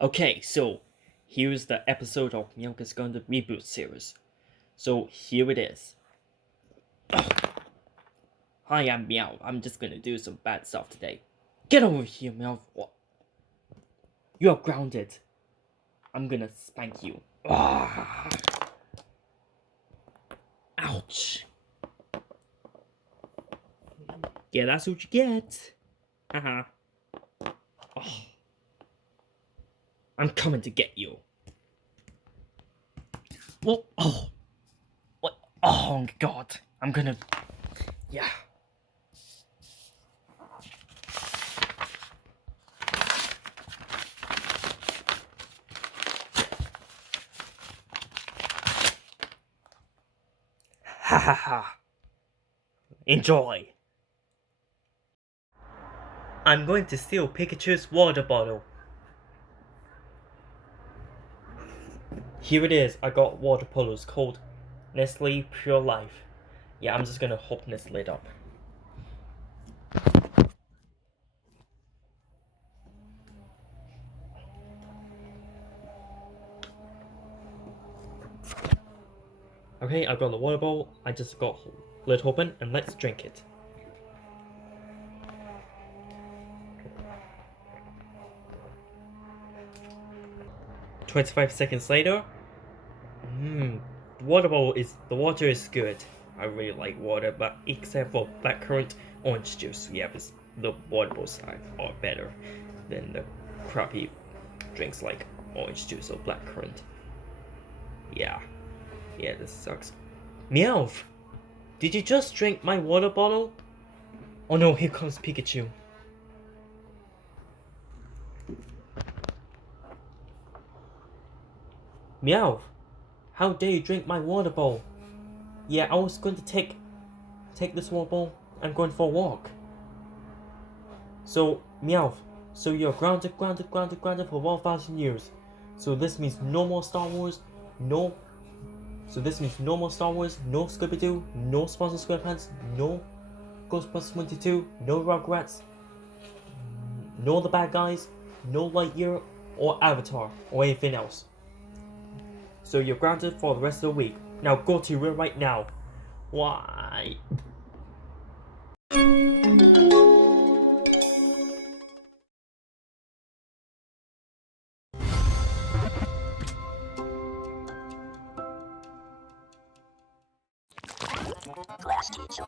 Okay, so here's the episode of Meowth is going to reboot series. So here it is. Hi, I'm Meow. I'm just gonna do some bad stuff today. Get over here, Meow. What? You are grounded. I'm gonna spank you. Ah. Ouch. Yeah, that's what you get. Haha. Oh. I'm coming to get you. Well, oh. What? Oh, God. I'm gonna... Yeah. Ha ha ha. Enjoy. I'm going to steal Pikachu's water bottle. Here it is. I got water bottles called Nestle Pure Life. Yeah, I'm just gonna open this lid up. Okay, I got the water bowl. I just got lid open and let's drink it. "25 seconds later, the water is good. I really like water, but except for blackcurrant orange juice, yeah, the water bowls are better than the crappy drinks like orange juice or blackcurrant. Yeah, this sucks. Meowth, did you just drink my water bottle? Oh no, here comes Pikachu. Meowth, how dare you drink my water bowl? Yeah, I was going to take this water bowl. I'm going for a walk. So, Meowth, so you're grounded for 1,000 years. So this means no more Star Wars, no... So this means no more Star Wars, no Scooby-Doo, no Sponsored SquarePants, no Ghostbusters 22, no Rugrats, no The Bad Guys, no Lightyear, or Avatar, or anything else. So you're grounded for the rest of the week. Now go to your room right now. Why? Class teacher.